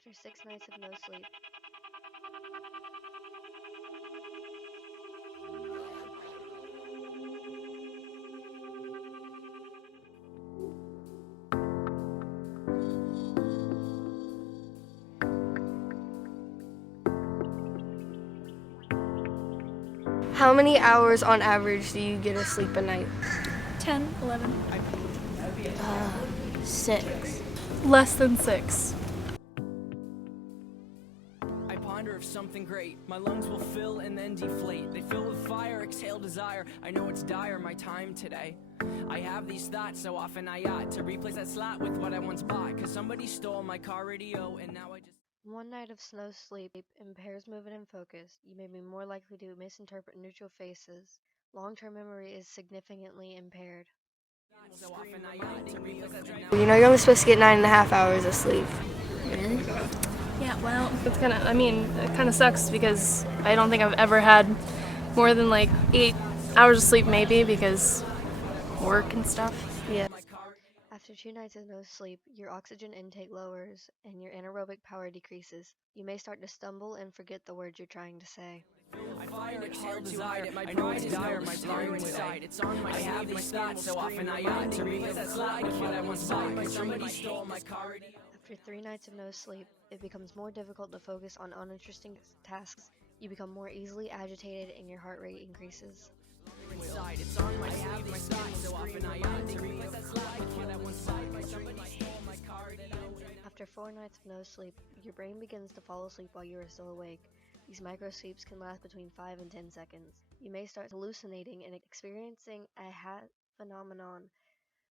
after 6 nights of no sleep. How many hours on average do you get of sleep a night? 10, 11. 6. Less than 6. I ponder of something great. My lungs will fill and then deflate. They fill with fire, exhale desire. I know it's dire, my time today. I have these thoughts so often I ought to replace that slot with what I once bought. Cause somebody stole my car radio and now I just... One night of no sleep impairs movement and focus. You may be more likely to misinterpret neutral faces. Long-term memory is significantly impaired. So often I ought to replace that now... You know you're only supposed to get 9.5 hours of sleep. Really? Yeah, well, it's kind of, it kind of sucks because I don't think I've ever had more than like 8 hours of sleep maybe because work and stuff. Yeah. After 2 nights of no sleep, your oxygen intake lowers and your anaerobic power decreases. You may start to stumble and forget the words you're trying to say. I fire, exhale desire. I know it's dire, my time inside. It's on my sleeve, these thoughts so often I ought to replace that slot with what I once bought. Somebody stole my car radio. After 3 nights of no sleep, it becomes more difficult to focus on uninteresting tasks. You become more easily agitated and your heart rate increases. It's on my sleeve, my thoughts so often I ought to replace that slot with what I once bought. Somebody stole my car radio. After 4 nights of no sleep, your brain begins to fall asleep while you are still awake. These micro sleeps can last between 5 and 10 seconds. You may start hallucinating and experiencing a hat phenomenon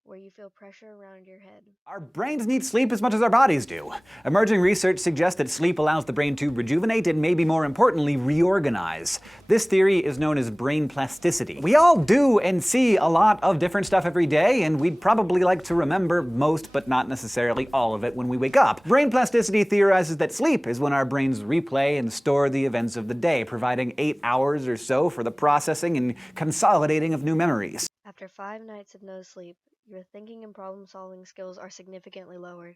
where you feel pressure around your head. Our brains need sleep as much as our bodies do. Emerging research suggests that sleep allows the brain to rejuvenate and, maybe more importantly, reorganize. This theory is known as brain plasticity. We all do and see a lot of different stuff every day, and we'd probably like to remember most, but not necessarily all of it when we wake up. Brain plasticity theorizes that sleep is when our brains replay and store the events of the day, providing 8 hours or so for the processing and consolidating of new memories. After 5 nights of no sleep, your thinking and problem-solving skills are significantly lowered.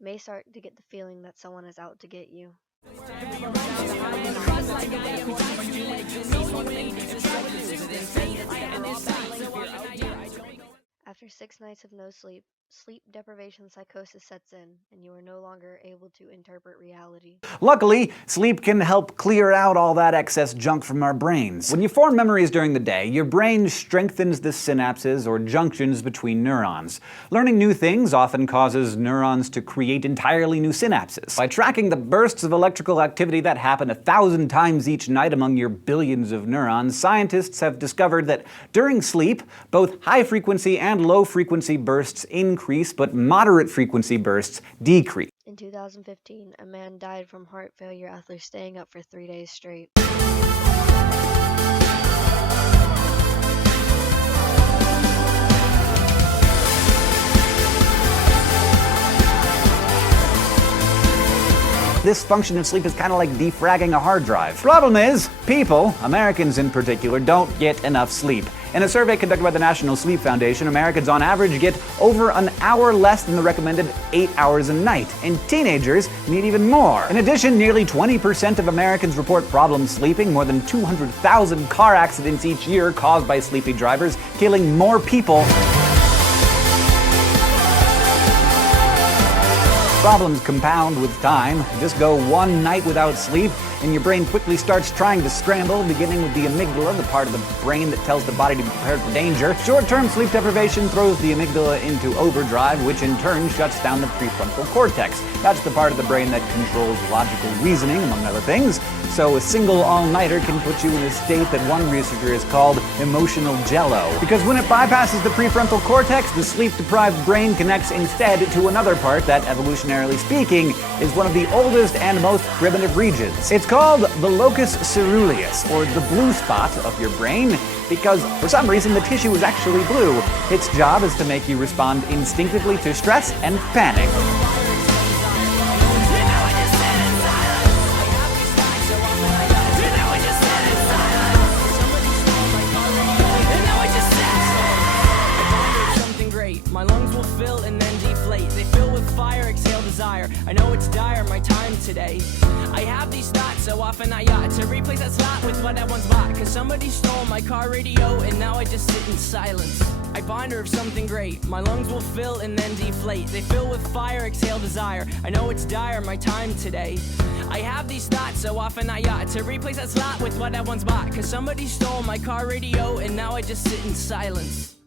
You may start to get the feeling that someone is out to get you. After 6 nights of no sleep, sleep deprivation psychosis sets in, and you are no longer able to interpret reality. Luckily, sleep can help clear out all that excess junk from our brains. When you form memories during the day, your brain strengthens the synapses or junctions between neurons. Learning new things often causes neurons to create entirely new synapses. By tracking the bursts of electrical activity that happen 1,000 times each night among your billions of neurons, scientists have discovered that during sleep, both high-frequency and low-frequency bursts increase, but moderate-frequency bursts decrease. In 2015, a man died from heart failure after staying up for 3 days straight. This function of sleep is kind of like defragging a hard drive. Problem is, people, Americans in particular, don't get enough sleep. In a survey conducted by the National Sleep Foundation, Americans on average get over an hour less than the recommended 8 hours a night, and teenagers need even more. In addition, nearly 20% of Americans report problems sleeping, more than 200,000 car accidents each year caused by sleepy drivers, killing more people. Problems compound with time. Just go one night without sleep, and your brain quickly starts trying to scramble, beginning with the amygdala, the part of the brain that tells the body to be prepared for danger. Short-term sleep deprivation throws the amygdala into overdrive, which in turn shuts down the prefrontal cortex. That's the part of the brain that controls logical reasoning, among other things. So a single all-nighter can put you in a state that one researcher has called emotional jello. Because when it bypasses the prefrontal cortex, the sleep-deprived brain connects instead to another part that, evolutionarily speaking, is one of the oldest and most primitive regions. It's called the locus ceruleus, or the blue spot of your brain, because for some reason the tissue is actually blue. Its job is to make you respond instinctively to stress and panic. My lungs will fill and then deflate. They fill with fire, exhale desire. I know it's dire, my my time today. I have these thoughts so often I ought to replace that slot with what I once bought, cause somebody stole my car radio and now I just sit in silence. I ponder of something great, my lungs will fill and then deflate. They fill with fire, exhale desire, I know it's dire, my time today. I have these thoughts so often I ought to replace that slot with what I once bought, cause somebody stole my car radio and now I just sit in silence.